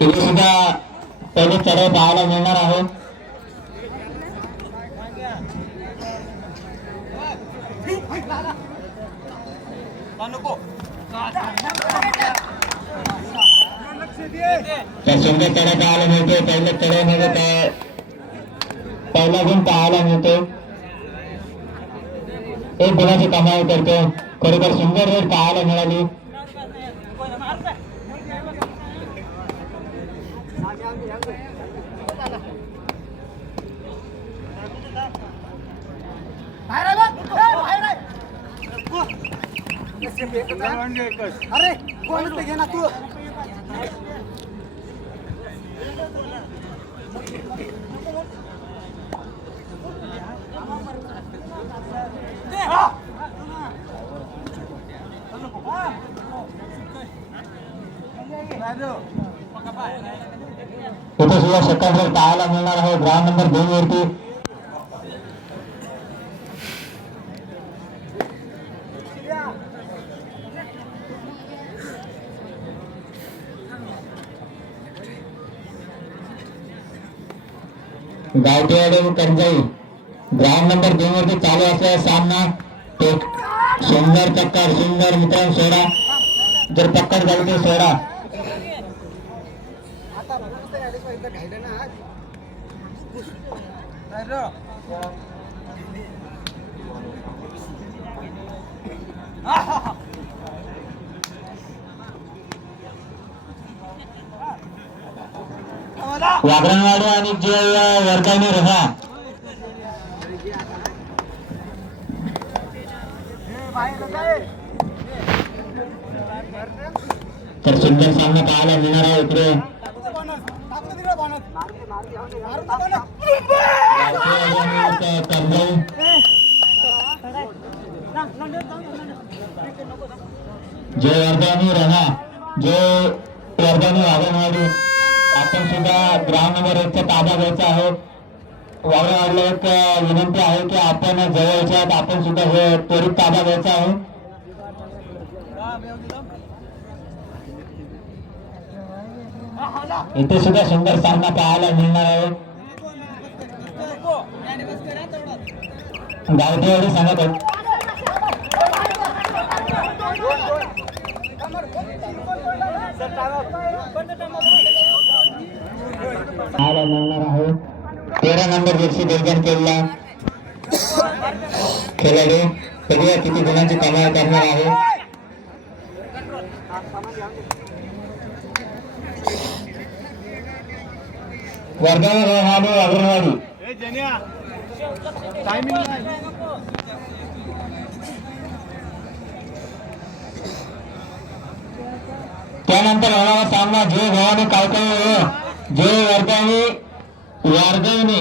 इथे सुद्धा पहिले चढाई पाहायला मिळणार आहे तर सुंदर चढाई पाहायला मिळते पहिल्या चढाईमध्ये काय पहिला गुण पाहायला मिळतो एक गुणाची कमाई करतो खरोखर सुंदर रेट पाहायला मिळाली. अरे कोण घे ना तू इथे सुद्धा सेकंड पाहायला मिळणार आहे ग्राउंड नंबर दोन वरती गावठेवाडी व ग्राउंड नंबर दोन वरती चालू असलेला सामना तो सुंदर चक्कर, सुंदर मित्रांनो सोडा जर पक्कड झाली तर आता घायला ना वागरणवाडी आणि जे वर्गाने रहा. तर सुंदर सामना पाहायला मिळणार आहे इकडे. जे वर्गाने रहा. जे वर्गाने वागणवाडी आपण सुद्धा ग्राम नंबर एकचा ताबा घ्यायचा आहे. वागणवाडीला एक विनंती आहे की आपण जवळच्या आपण सुद्धा हे त्वरित ताबा घ्यायचा आहे. इथे सुद्धा सुंदर सामना पाहायला मिळणार आहे. गावठेवाडी सांगत आहेत पाहायला मिळणार आहे. तेरा नंबर जर्सी परिधान केलेला. खेळाडू बघूया किती गुणांची कमाई करणार आहे. वर्गावर राहणारी अग्रवाडी त्यानंतर होणारा सामना जय भवानी काळकाई जय वर्गावी वारगावने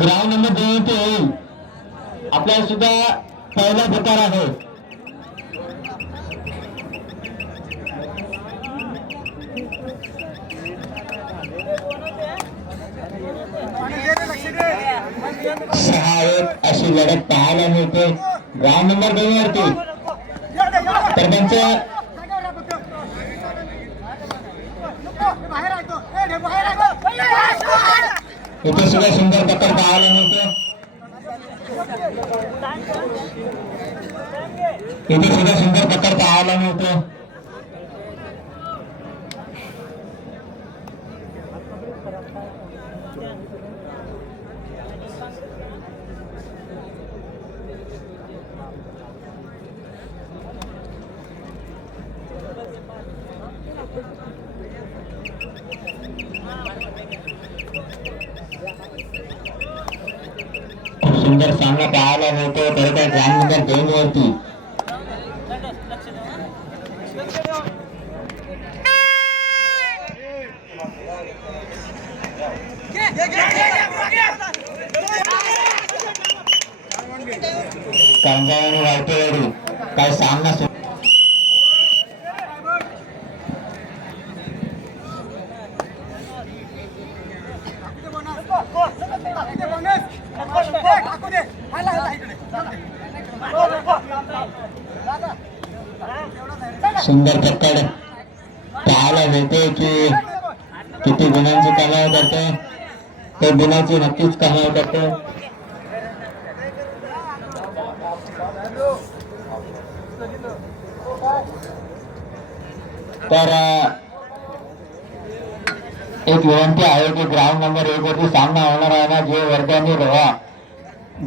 ग्राउंड नंबर दोन ते येईल आपल्याला सुद्धा पहिला प्रकार आहे. सहा एक अशी लढत पाहायला मिळते. ग्राउंड नंबर दोन वरती. तर त्यांचं इथे सुद्धा सुंदर पत्र पाहायला मिळतो. इथे सुद्धा सुंदर पत्र पाहायला मिळतो खूप सुंदर सामना पाहायला मिळतो खरं तर ग्राउंड नंबर दोन वरती काय सामना सुंदर पकड पाहायला मिळते की किती गुणांची कमाई करते ते गुणाची नक्कीच कमाई करते तर एक विनंती आहे की ग्राउंड नंबर एक वरती सामना होणार आहे ना जे वर्धनी रोहा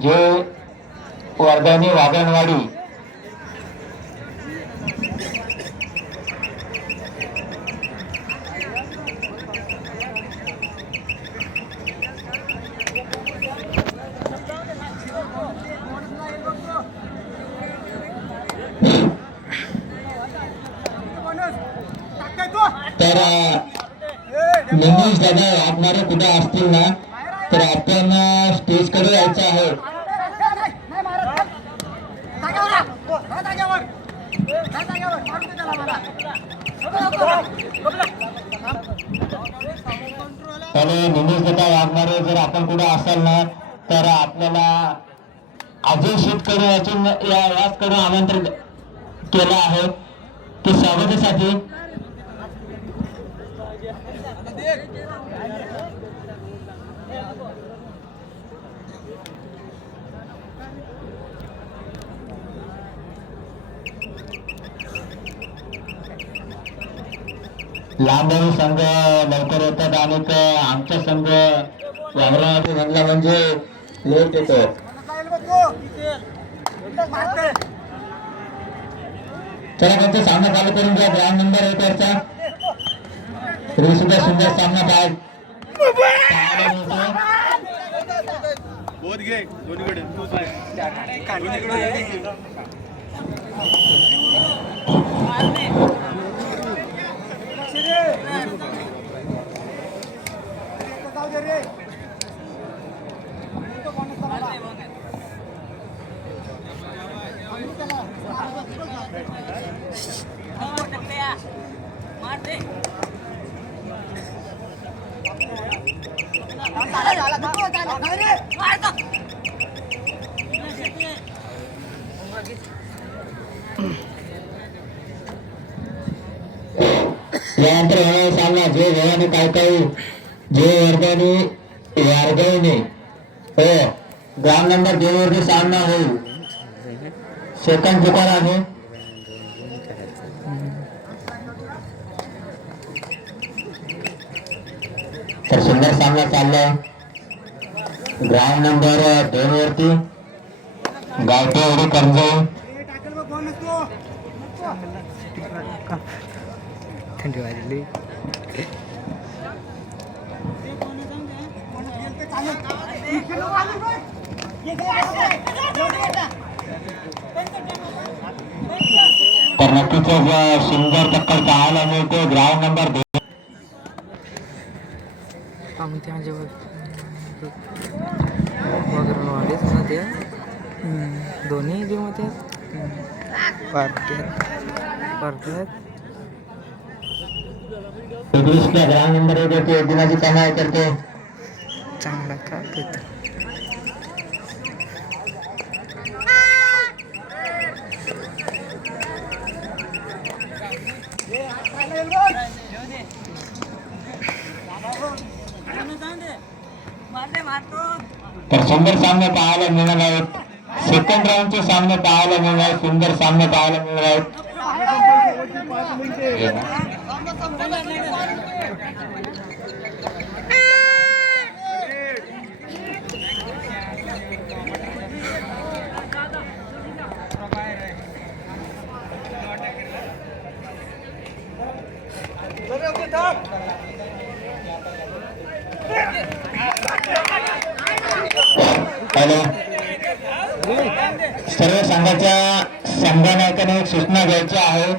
जे वर्धनी वागणवाडी तर अं, दादा वागणारे कुठे असतील ना तर आपण स्टेजकडे यायचं आहे. आणि निलेश दादा वागणारे जर आपण कुठे असाल ना तर आपल्याला अजय शेतकरी यातून या याचकडून आमंत्रित केलं आहे. की स्वागतासाठी लांबवरून संघ लवकर येतात आणि आमचा संघ वावरामध्ये म्हणला म्हणजे लेट येतो. चला त्यांचा सामना चालू करून घ्या. ग्राउंड नंबर एक वरचा तरी सुद्धा सुंदर सामना पाय पाहायला मिळतो. बोध घे दोन्हीकडे तू पाय दोन्हीकडे यानंतर होणारा सामना जे गव्हाने काय काय जे वर्गाने वारगावने हो ग्राम नंबर दोन वरती सामना होईल सेकंड पुकार आहे. तर सुंदर सामना चालला ग्राउंड नंबर दोन वरती. गावठेवाडी कर्जई तर नक्कीच सुंदर टक्कर पाहायला मिळते. ग्राउंड नंबर दोन. आम्ही त्या जेव्हा वगैरे वाढेच ना ते दोन्ही गेममध्ये पार्ट्यात पार्ट्यात ग्राउंड नंबर एक चांगला का तर सुंदर सामने पाहायला मिळणार आहेत सेकंड राऊंडचे सामने पाहायला मिळणार सुंदर सामने पाहायला मिळणार आहेत हॅलो सर्व संघाच्या संघनायकाने एक सूचना घ्यायची आहे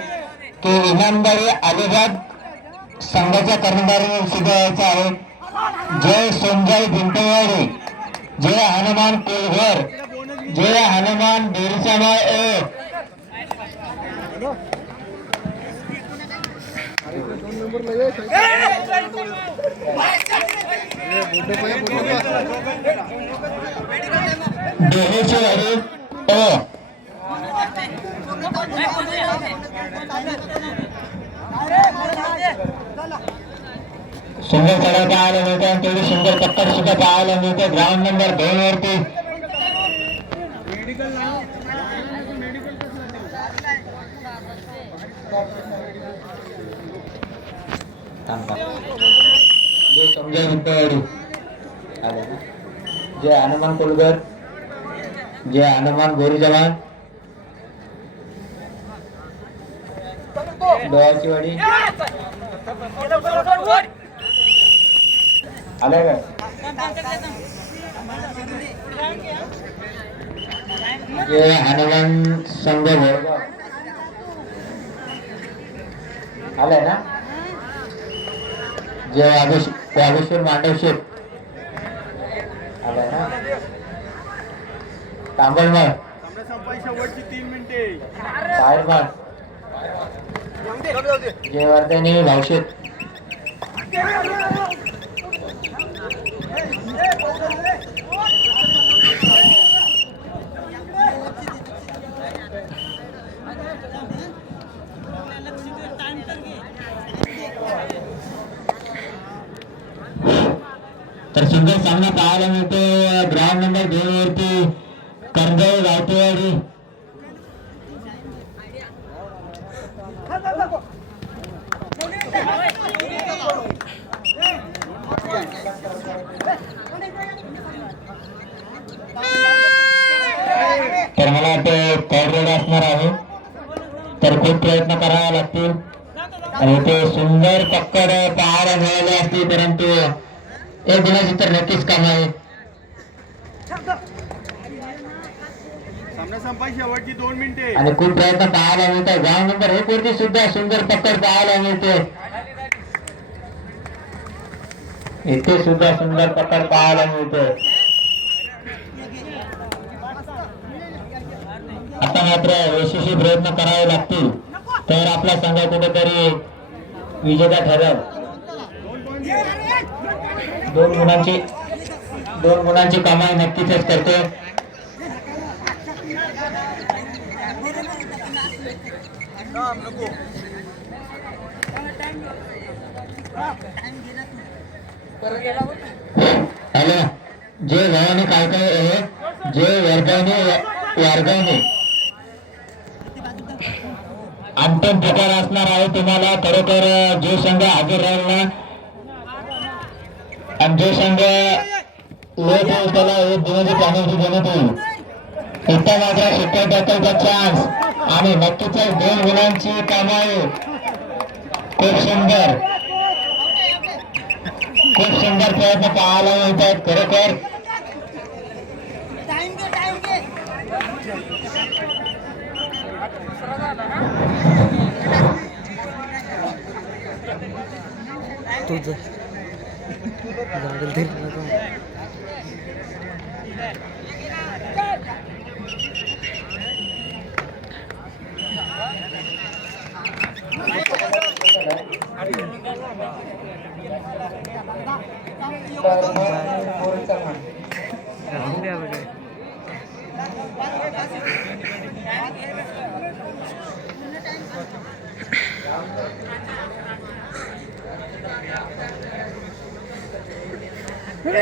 की इनामदारी अलिबाग संघाच्या कर्मचाऱ्यांनी सुद्धा यायचं आहे. जय सोमजाई भिंतवाडी जय हनुमान कोलघर जय हनुमान डेरीचा माळ एक सुंदर सगळं पाहायला मिळतं आणि तेवढी सुंदर टक्कर सुद्धा पाहायला मिळते ग्राउंड नंबर दोन वरती. जे संजय मुंबईवाडी आले ना जे हनुमान कोलगर जे हनुमान गोरी जवान डोळ्याची वाडी. आले का जे हनुमान संघ भोरगाव ना? जे वागेश वागेश्वर मांडवशेठ आलंय ना? तांबळमाळ सामना शेवटची तीन मिनिटे साहेबमाळ जे वर्धनी तर सुंदर सामना पाहायला मिळतो ग्राउंड नंबर दोन वरती करंजाई गावतेवाडी तर मला कॉर्डर असणार आहे. तर खूप प्रयत्न करावे लागतील. आणि ते सुंदर टक्कर पाहायला मिळाले असते परंतु एक दिनाची तर नक्कीच काम आहे. सामना संपायची शेवटची दोन मिनिटे. आणि खूप प्रयत्न पाहायला मिळतात ग्राउंड नंबर एक वरती सुद्धा सुंदर टक्कर पाहायला मिळते. इथे सुद्धा सुंदर टक्कर पाहायला मिळते मात्र यशस्वी प्रयत्न करावे लागतील. तर आपला संघ कुठेतरी विजेता ठरेल. दोन गुणांची दोन गुणांची कमाई नक्कीच करते. हॅलो जे भावाने काय काय जे वर्गाने वर्गाने अंतिम ठिकाण असणार आहे तुम्हाला. खरोखर जो संघ हजर राहील ना आणि जो संघ लेट होईल त्याला एक दिवशी पेनल्टी देण्यात येईल इथं मात्र सुपर टॅकलचा चान्स आणि नक्कीच दोन गुणांची कमाई खूप सुंदर. खूप सुंदर प्रयत्न पाहायला मिळतात. खरोखर तुझं. झाडं धीर राहून द्या बघा हॅलो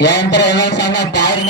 यानंतर येणार सामना पार